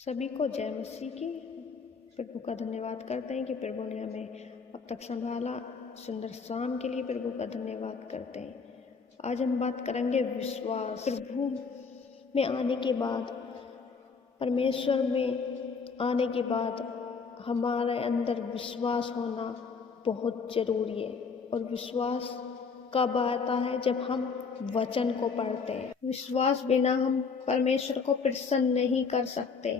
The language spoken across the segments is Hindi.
सभी को जय मसीह की। प्रभु का धन्यवाद करते हैं कि प्रभु ने हमें अब तक संभाला। सुंदर शाम के लिए प्रभु का धन्यवाद करते हैं। आज हम बात करेंगे विश्वास। प्रभु में आने के बाद, परमेश्वर में आने के बाद हमारे अंदर विश्वास होना बहुत ज़रूरी है। और विश्वास कब आता है? जब हम वचन को पढ़ते हैं। विश्वास बिना हम परमेश्वर को प्रसन्न नहीं कर सकते।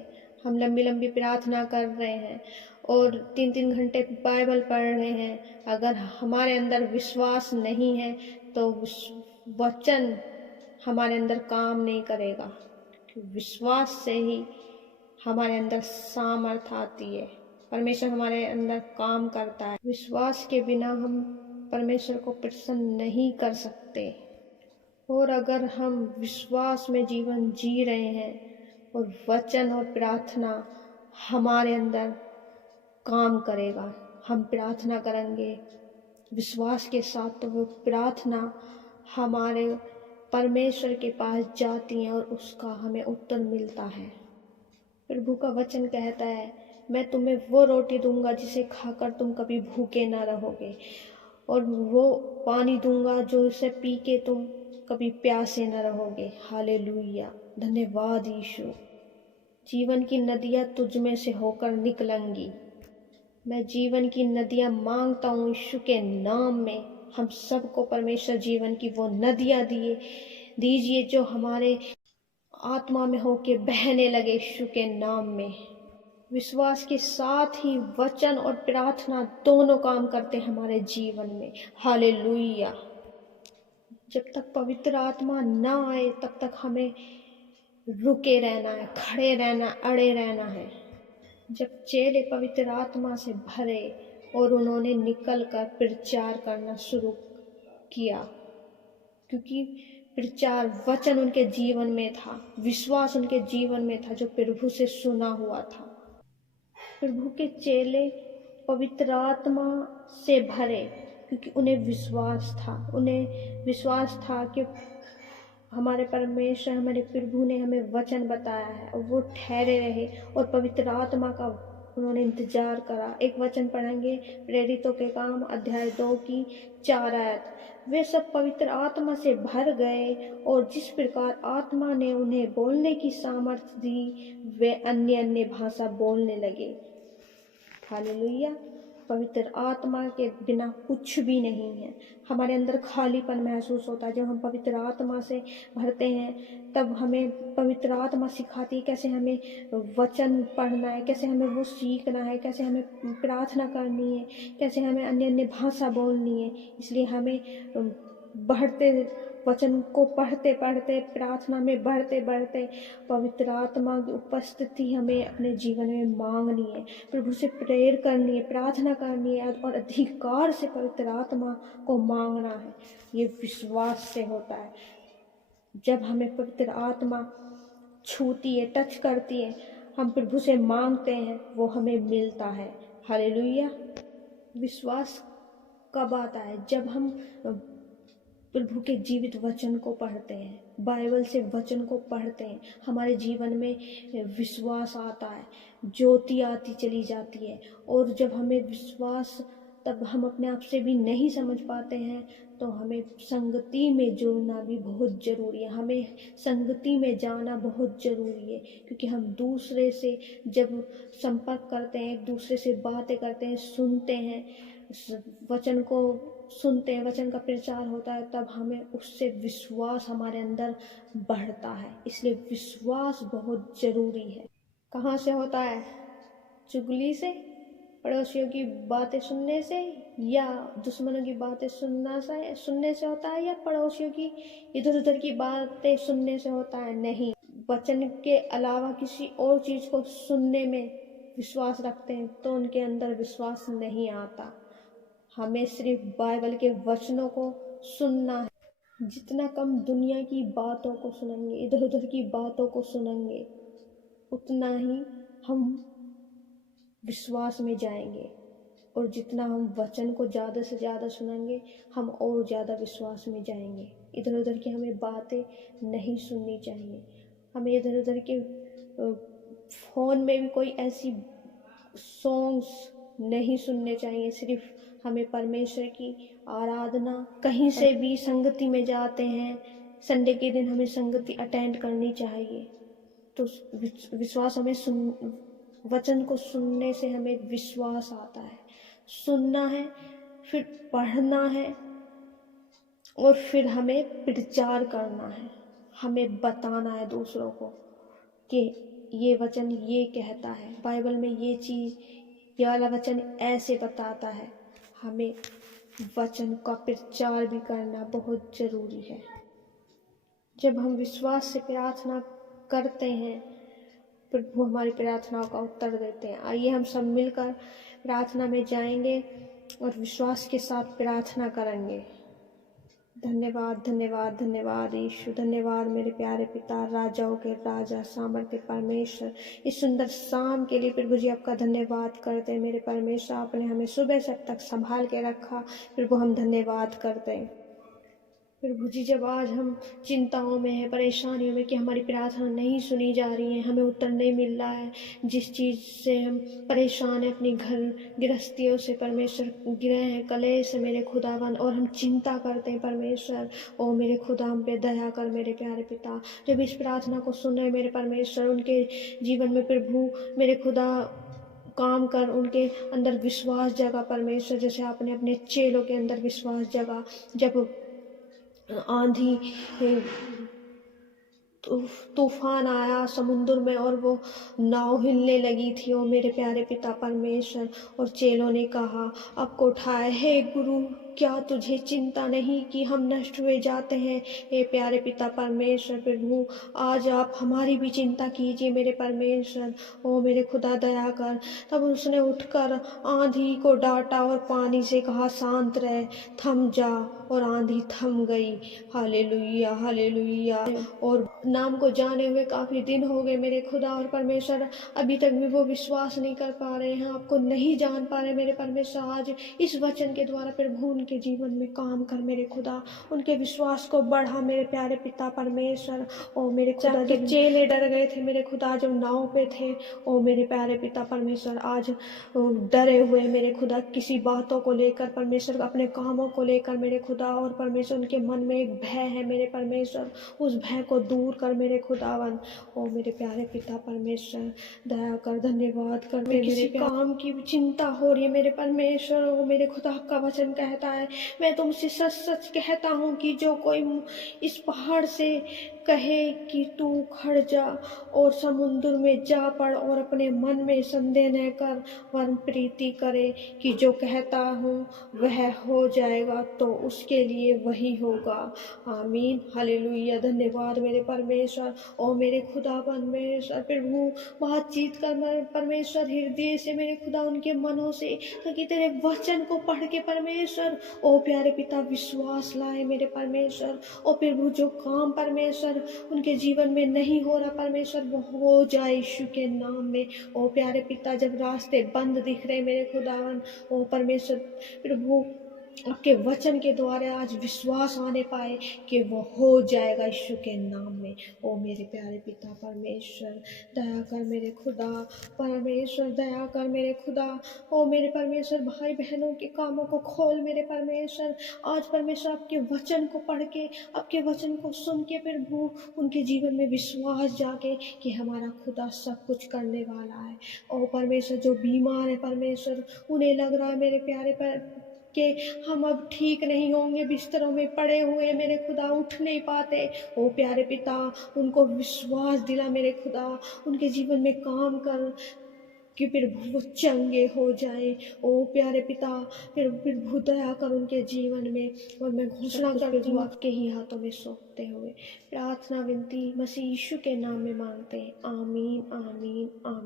हम लंबी लंबी प्रार्थना कर रहे हैं और 3-3 घंटे बाइबल पढ़ रहे हैं, अगर हमारे अंदर विश्वास नहीं है तो वचन हमारे अंदर काम नहीं करेगा। विश्वास से ही हमारे अंदर सामर्थ आती है, परमेश्वर हमारे अंदर काम करता है। विश्वास के बिना हम परमेश्वर को प्रसन्न नहीं कर सकते। और अगर हम विश्वास में जीवन जी रहे हैं और वचन और प्रार्थना हमारे अंदर काम करेगा, हम प्रार्थना करेंगे विश्वास के साथ, तो वो प्रार्थना हमारे परमेश्वर के पास जाती है और उसका हमें उत्तर मिलता है। प्रभु का वचन कहता है, मैं तुम्हें वो रोटी दूंगा जिसे खाकर तुम कभी भूखे ना रहोगे, और वो पानी दूंगा जो उसे पी के तुम कभी प्यासे न रहोगे। हालेलुया, धन्यवाद यीशु। जीवन की नदियाँ तुझ में से होकर निकलेंगी। मैं जीवन की नदियाँ मांगता हूँ यीशु के नाम में। हम सबको परमेश्वर जीवन की वो नदियाँ दीजिए जो हमारे आत्मा में होके बहने लगे यीशु के नाम में। विश्वास के साथ ही वचन और प्रार्थना दोनों काम करते हैं हमारे जीवन में। हालेलुया। जब तक पवित्र आत्मा ना आए तब तक हमें रुके रहना है, खड़े रहना, अड़े रहना है। जब चेले पवित्र आत्मा से भरे और उन्होंने निकलकर प्रचार करना शुरू किया, क्योंकि प्रचार वचन उनके जीवन में था, विश्वास उनके जीवन में था जो प्रभु से सुना हुआ था। प्रभु के चेले पवित्र आत्मा से भरे क्योंकि उन्हें विश्वास था कि हमारे परमेश्वर, हमारे प्रभु ने हमें वचन बताया है, और वो ठहरे रहे और पवित्र आत्मा का उन्होंने इंतजार करा। एक वचन पढ़ेंगे, प्रेरितों के काम अध्याय 2 की 4 आयत। वे सब पवित्र आत्मा से भर गए और जिस प्रकार आत्मा ने उन्हें बोलने की सामर्थ्य दी, वे अन्य अन्य भाषा बोलने लगे। हालेलुया। पवित्र आत्मा के बिना कुछ भी नहीं है। हमारे अंदर खालीपन महसूस होता है। जब हम पवित्र आत्मा से भरते हैं तब हमें पवित्र आत्मा सिखाती है कैसे हमें वचन पढ़ना है, कैसे हमें वो सीखना है, कैसे हमें प्रार्थना करनी है, कैसे हमें अन्य अन्य भाषा बोलनी है। इसलिए हमें बढ़ते वचन को पढ़ते पढ़ते, प्रार्थना में बढ़ते बढ़ते पवित्र आत्मा की उपस्थिति हमें अपने जीवन में मांगनी है, प्रभु से प्रेयर करनी है, प्रार्थना करनी है और अधिकार से पवित्र आत्मा को मांगना है। ये विश्वास से होता है। जब हमें पवित्र आत्मा छूती है, टच करती है, हम प्रभु से मांगते हैं, वो हमें मिलता है। हालेलुया। विश्वास कब आता है? जब हम प्रभु के जीवित वचन को पढ़ते हैं, बाइबल से वचन को पढ़ते हैं, हमारे जीवन में विश्वास आता है, ज्योति आती चली जाती है। और जब हमें विश्वास, तब हम अपने आप से भी नहीं समझ पाते हैं, तो हमें संगति में जुड़ना भी बहुत ज़रूरी है। हमें संगति में जाना बहुत ज़रूरी है, क्योंकि हम दूसरे से जब संपर्क करते हैं, एक दूसरे से बातें करते हैं, सुनते हैं, वचन को सुनते हैं, वचन का प्रचार होता है, तब हमें उससे विश्वास हमारे अंदर बढ़ता है। इसलिए विश्वास बहुत ज़रूरी है। कहाँ से होता है? चुगली से, पड़ोसियों की बातें सुनने से, या दुश्मनों की बातें सुनने से होता है, या पड़ोसियों की इधर उधर की बातें सुनने से होता है? नहीं। वचन के अलावा किसी और चीज़ को सुनने में विश्वास रखते हैं तो उनके अंदर विश्वास नहीं आता। हमें सिर्फ बाइबल के वचनों को सुनना है। जितना कम दुनिया की बातों को सुनेंगे, इधर उधर की बातों को सुनेंगे, उतना ही हम विश्वास में जाएंगे। और जितना हम वचन को ज़्यादा से ज़्यादा सुनेंगे, हम और ज़्यादा विश्वास में जाएंगे। इधर उधर की हमें बातें नहीं सुननी चाहिए। हमें इधर उधर के फ़ोन में भी कोई ऐसी सॉन्ग्स नहीं सुनने चाहिए। सिर्फ हमें परमेश्वर की आराधना, कहीं से भी संगति में जाते हैं, संडे के दिन हमें संगति अटेंड करनी चाहिए। तो विश्वास हमें वचन को सुनने से हमें विश्वास आता है। सुनना है, फिर पढ़ना है, और फिर हमें प्रचार करना है। हमें बताना है दूसरों को कि ये वचन ये कहता है, बाइबल में ये चीज़, ये वाला वचन ऐसे बताता है। हमें वचन का प्रचार भी करना बहुत ज़रूरी है। जब हम विश्वास से प्रार्थना करते हैं, प्रभु हमारी प्रार्थनाओं का उत्तर देते हैं। आइए हम सब मिलकर प्रार्थना में जाएंगे और विश्वास के साथ प्रार्थना करेंगे। धन्यवाद धन्यवाद धन्यवाद यीशु, धन्यवाद मेरे प्यारे पिता, राजाओं के राजा, सामर्थ्य परमेश्वर, इस सुंदर शाम के लिए प्रभु जी आपका धन्यवाद करते हैं। मेरे परमेश्वर, आपने हमें सुबह से अब तक संभाल के रखा, प्रभु हम धन्यवाद करते हैं। प्रभु जी, जब आज हम चिंताओं में हैं, परेशानियों में कि हमारी प्रार्थना नहीं सुनी जा रही है, हमें उत्तर नहीं मिल रहा है, जिस चीज़ से हम परेशान हैं, अपनी घर गृहस्थियों से परमेश्वर गिरे हैं, कलेश से मेरे खुदावन, और हम चिंता करते हैं परमेश्वर, ओ मेरे खुदा हम पे दया कर मेरे प्यारे पिता। जब इस प्रार्थना को सुन रहे मेरे परमेश्वर, उनके जीवन में प्रभु मेरे खुदा काम कर, उनके अंदर विश्वास जगा परमेश्वर, जैसे आपने अपने चेलों के अंदर विश्वास जगा। जब आंधी तूफान आया समुद्र में और वो नाव हिलने लगी थी, और मेरे प्यारे पिता परमेश्वर, और चेलों ने कहा, अब को उठाए, हे गुरु क्या तुझे चिंता नहीं कि हम नष्ट हुए जाते हैं। हे प्यारे पिता परमेश्वर, प्रभु आज आप हमारी भी चिंता कीजिए मेरे परमेश्वर, ओ मेरे खुदा दया कर। तब उसने उठकर आंधी को डांटा और पानी से कहा, शांत रह, थम जा, और आंधी थम गई। Hallelujah hallelujah. और नाम को जाने हुए काफ़ी दिन हो गए मेरे खुदा और परमेश्वर, अभी तक भी वो विश्वास नहीं कर पा रहे हैं, आपको नहीं जान पा रहे मेरे परमेश्वर। आज इस वचन के द्वारा प्रभु उनके जीवन में काम कर मेरे खुदा, उनके विश्वास को बढ़ा मेरे प्यारे पिता परमेश्वर। ओ मेरे खुदा, जब चेले डर गए थे मेरे खुदा, जब नाव पे थे, ओ मेरे प्यारे पिता परमेश्वर, आज डरे हुए मेरे खुदा किसी बातों को लेकर परमेश्वर, अपने कामों को लेकर मेरे खुदा और परमेश्वर, उनके मन में एक भय है मेरे परमेश्वर, उस भय को दूर कर मेरे खुदावन। ओ मेरे प्यारे पिता परमेश्वर, दया कर, धन्यवाद कर। मैं किसी काम की चिंता हो रही है मेरे परमेश्वर, ओ मेरे खुदा का वचन कहता है, मैं तुमसे सच सच कहता हूँ कि जो कोई इस पहाड़ से कहे कि तू खड़ जा और समुद्र में जा पड़, और अपने मन में संदेह न कर, वरन प्रीति करे कि जो कहता हूँ वह हो जाएगा, तो उसके लिए वही होगा। आमीन हालेलुया। धन्यवाद मेरे परमेश्वर, ओ मेरे खुदा परमेश्वर, प्रभु बातचीत कर मेरे परमेश्वर, हृदय से मेरे खुदा, उनके मनों से, ताकि तेरे वचन को पढ़ के परमेश्वर, ओ प्यारे पिता विश्वास लाए मेरे परमेश्वर। ओ प्रभु जो काम परमेश्वर उनके जीवन में नहीं हो रहा परमेश्वर, वो हो जाए यीशु के नाम में। ओ प्यारे पिता, जब रास्ते बंद दिख रहे मेरे खुदावन, ओ परमेश्वर प्रभु, आपके वचन के द्वारा आज विश्वास आने पाए कि वो हो जाएगा यीशु के नाम में। ओ मेरे प्यारे पिता परमेश्वर, दया कर मेरे खुदा परमेश्वर, दया कर मेरे खुदा। ओ मेरे परमेश्वर, भाई बहनों के कामों को खोल मेरे परमेश्वर। आज परमेश्वर आपके वचन को पढ़ के, आपके वचन को सुन के प्रभु, उनके जीवन में विश्वास जागे कि हमारा खुदा सब कुछ करने वाला है। ओ परमेश्वर, जो बीमार है परमेश्वर, उन्हें लग रहा है मेरे प्यारे कि हम अब ठीक नहीं होंगे, बिस्तरों में पड़े हुए मेरे खुदा, उठ नहीं पाते, ओ प्यारे पिता उनको विश्वास दिला मेरे खुदा, उनके जीवन में काम कर कि प्रभु वो चंगे हो जाए। ओ प्यारे पिता, फिर प्रभु दया कर उनके जीवन में। और मैं घोषणा करती हूँ आपके ही हाथों में सौंपते हुए, प्रार्थना विनती मसीह यीशु के नाम में मांगते हैं। आमीन आमीन आमीन।